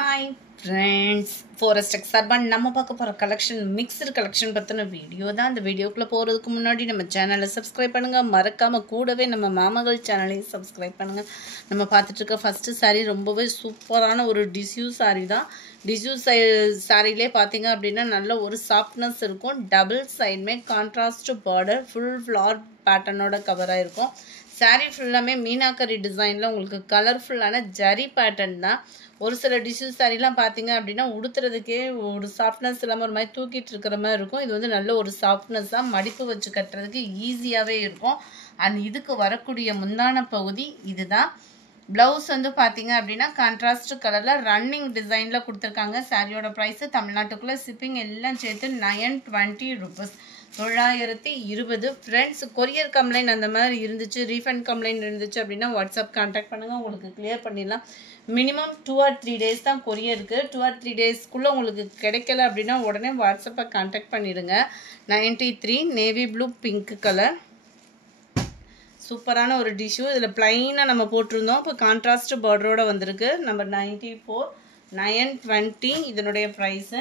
Hi friends, Forest X Urban நம்ம பார்க்க போற கலெக்ஷன் மிக்ஸ்டு கலெக்ஷன் பத்தின வீடியோ தான். இந்த வீடியோக்குள்ள போறதுக்கு முன்னாடி நம்ம சேனலை சப்ஸ்கிரைப் பண்ணுங்க, மறக்காம கூடவே நம்ம மாமகள் சேனலையும் சப்ஸ்கிரைப் பண்ணுங்க. நம்ம பார்த்துட்டு இருக்க ஃபர்ஸ்ட் saree ரொம்பவே சூப்பரான ஒரு டிஷ்யூ saree தான். டிஷ்யூ சாரிலே பார்த்தீங்க அப்படின்னா நல்ல ஒரு சாஃப்ட்னஸ் இருக்கும். டபுள் சைடுமே கான்ட்ராஸ்ட் பார்டர், ஃபுல் ஃப்ளார் பேட்டர்னோட கவராக இருக்கும். saree ஃபுல்லாமே மீனாக்கரி டிசைனில் உங்களுக்கு கலர்ஃபுல்லான ஜரி பேட்டர்ன் தான். ஒரு சில டிஷ்யூ சாரீலாம் பார்த்தீங்க அப்படின்னா உடுத்துறதுக்கே ஒரு சாஃப்ட்னஸ் இல்லாமல் ஒரு மாதிரி தூக்கிட்டு இருக்கிற மாதிரி இருக்கும். இது வந்து நல்ல ஒரு சாஃப்ட்னஸ் தான், மடிப்பு வச்சு கட்டுறதுக்கு ஈஸியாகவே இருக்கும். அண்ட் இதுக்கு வரக்கூடிய முந்தான பகுதி இதுதான். ப்ளவுஸ் வந்து பார்த்தீங்க அப்படின்னா கான்ட்ராஸ்ட் கலரில் ரன்னிங் டிசைனில் கொடுத்துருக்காங்க. சாரியோட ப்ரைஸு தமிழ்நாட்டுக்குள்ளே ஷிப்பிங் எல்லாம் சேர்த்து 920 rupees, 920. ஃப்ரெண்ட்ஸ், கொரியர் கம்ப்ளைண்ட் அந்த மாதிரி இருந்துச்சு, ரீஃபண்ட் கம்ப்ளைண்ட் இருந்துச்சு அப்படின்னா வாட்ஸ்அப் கான்டாக்ட் பண்ணுங்கள், உங்களுக்கு கிளியர் பண்ணிடலாம். மினிமம் 2 or 3 days தான் கொரியருக்கு. 2 or 3 daysக்குள்ளே உங்களுக்கு கிடைக்கல அப்படின்னா உடனே வாட்ஸ்அப்பை கான்டாக்ட் பண்ணிடுங்க. 93 நேவி ப்ளூ பிங்க் கலர், சூப்பரான ஒரு டிஷ்யூ. இதில் பிளைனாக நம்ம போட்டிருந்தோம், இப்போ கான்ட்ராஸ்ட் பார்டரோட வந்திருக்கு. நம்பர் 94, 920 இதனுடைய ப்ரைஸு.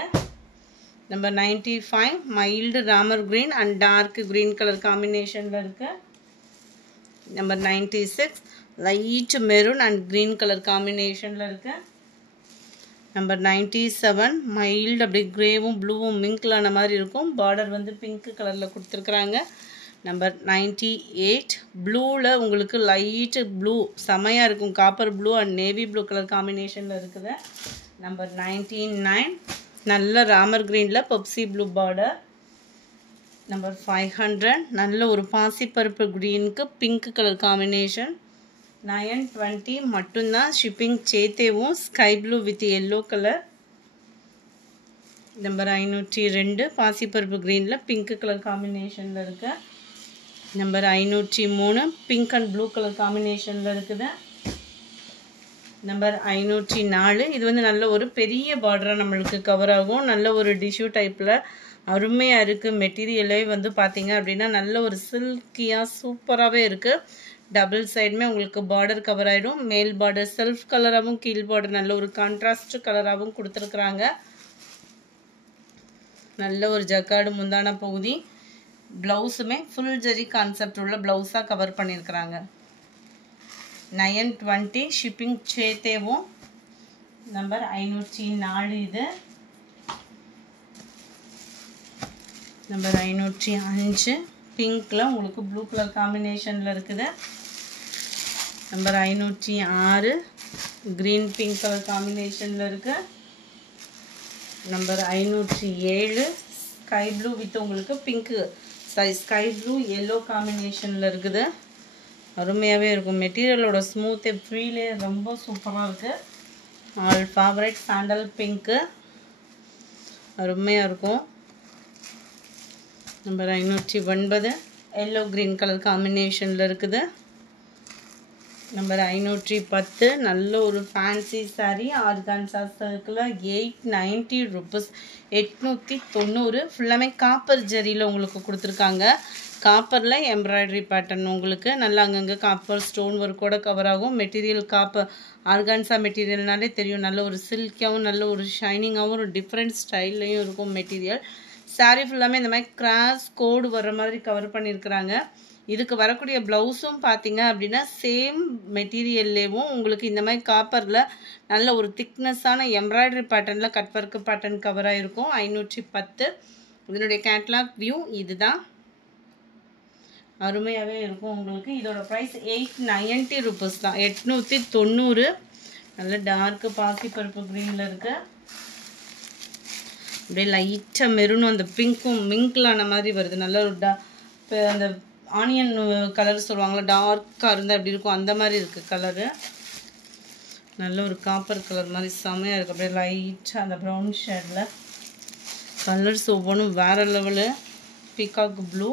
நம்பர் 95 மைல்டு ராமர் green and dark green colour காம்பினேஷனில் இருக்குது. Number 96 light maroon and green colour காம்பினேஷனில் இருக்குது. நம்பர் 97 மைல்டு அப்படி க்ரேவும் ப்ளூவும் மிங்க்லான மாதிரி இருக்கும். பார்டர் வந்து பிங்க் கலரில் கொடுத்துருக்குறாங்க. நம்பர் 98 ப்ளூவில் உங்களுக்கு லைட்டு ப்ளூ செமையாக இருக்கும், copper blue and navy blue colour காம்பினேஷனில் இருக்குது. நம்பர் 99 நல்ல ராமர் க்ரீனில் பெப்சி ப்ளூ பார்டர். நம்பர் 500 நல்ல ஒரு பாசிப்பருப்பு க்ரீனுக்கு பிங்க் கலர் காம்பினேஷன். 920 மட்டும்தான், ஷிப்பிங் சேர்த்தேவும். Sky blue with yellow colour. Number 502 பாசிப்பருப்பு க்ரீனில் பிங்க் கலர் காம்பினேஷனில் இருக்குது. Number 503 pink and blue colour காம்பினேஷனில் இருக்குது. நம்பர் 504 இது வந்து நல்ல ஒரு பெரிய பார்டராக நம்மளுக்கு கவர் ஆகும். நல்ல ஒரு டிஷ்யூ டைப்பில் அருமையாக இருக்குது. மெட்டீரியலே வந்து பார்த்தீங்க அப்படின்னா நல்ல ஒரு சில்கியாக சூப்பராகவே இருக்குது. டபுள் சைடுமே உங்களுக்கு பார்டர் கவர் ஆகிடும். மேல் பார்டர் செல்ஃப் கலராகவும் கீழ் பார்டர் நல்ல ஒரு கான்ட்ராஸ்ட் கலராகவும் கொடுத்துருக்குறாங்க. நல்ல ஒரு ஜக்காடு முந்தான பகுதி. ப்ளவுஸுமே ஃபுல் ஜரி கான்செப்ட் உள்ள ப்ளவுஸாக கவர் பண்ணியிருக்கிறாங்க. 920 ஷிப்பிங் சேர்த்தேவும். நம்பர் 504 இது. நம்பர் 505 பிங்க்கில் உங்களுக்கு ப்ளூ கலர் காம்பினேஷனில் இருக்குது. நம்பர் 506 க்ரீன் பிங்க் கலர் காம்பினேஷனில் இருக்குது. நம்பர் 507 ஸ்கை ப்ளூ வித் உங்களுக்கு பிங்க்கு ஸ்கை ப்ளூ எல்லோ காம்பினேஷனில் இருக்குது. அருமையாகவே இருக்கும். மெட்டீரியலோட ஸ்மூத்து ஃப்ரீலே ரொம்ப சூப்பராக இருக்குது. ஆல் ஃபேவரட் சாண்டல் பிங்க்கு அருமையாக இருக்கும். நம்பர் 509 எல்லோ க்ரீன் கலர் காம்பினேஷனில் இருக்குது. நம்பர் 510 நல்ல ஒரு ஃபேன்சி சாரீ ஆர்கான்சா சர்க்கில் 890 rupees, 890. ஃபுல்லாமே காப்பர் ஜரியில் உங்களுக்கு கொடுத்துருக்காங்க. காப்பரில் எம்ப்ராய்டரி பேட்டர்ன் உங்களுக்கு நல்லா அங்கங்கே காப்பர் ஸ்டோன் ஒர்க்கோட கவர் ஆகும். மெட்டீரியல் காப்பர் ஆர்கான்சா மெட்டீரியல்னாலே தெரியும், நல்ல ஒரு சில்கியாகவும் நல்ல ஒரு ஷைனிங்காகவும் ஒரு டிஃப்ரெண்ட் ஸ்டைல்லையும் இருக்கும் மெட்டீரியல். சாரீ ஃபுல்லாமே இந்த மாதிரி கிராஸ் கோடு வர்ற மாதிரி கவர் பண்ணியிருக்கிறாங்க. இதுக்கு வரக்கூடிய ப்ளவுஸும் பார்த்தீங்க அப்படின்னா சேம் மெட்டீரியல்லேயும் உங்களுக்கு இந்த மாதிரி காப்பரில் நல்ல ஒரு திக்னஸ்ஸான எம்ப்ராய்டரி பேட்டர்னில் கட் ஒர்க்கு பேட்டர்ன் கவராக இருக்கும். 510 இதனுடைய கேட்லாக் வியூ இதுதான். அருமையாகவே இருக்கும் உங்களுக்கு. இதோட ப்ரைஸ் 890 rupees தான், 890. நல்ல டார்க்கு பாசிப்பருப்பு க்ரீனில் இருக்குது. அப்படியே லைட்டாக மெரூனும் அந்த பிங்க்கும் மிங்க்லான மாதிரி வருது. நல்ல ஒரு அந்த ஆனியன் கலர் சொல்லுவாங்களா, டார்க்காக இருந்தால் அப்படி இருக்கும், அந்த மாதிரி இருக்குது கலரு. நல்ல ஒரு காப்பர் கலர் மாதிரி செமையாக இருக்குது. அப்படியே லைட்டாக அந்த ப்ரௌன் ஷேடில் கலர்ஸ் ஒவ்வொன்றும் வேறு லெவலு. பீகாக் ப்ளூ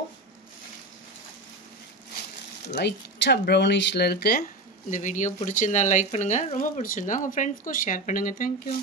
லைட்டாக ப்ரௌனிஷில் இருக்குது. இந்த வீடியோ பிடிச்சிருந்தா லைக் பண்ணுங்கள், ரொம்ப பிடிச்சிருந்தா உங்கள் ஃப்ரெண்ட்ஸ்க்கும் ஷேர் பண்ணுங்கள். தேங்க்யூ.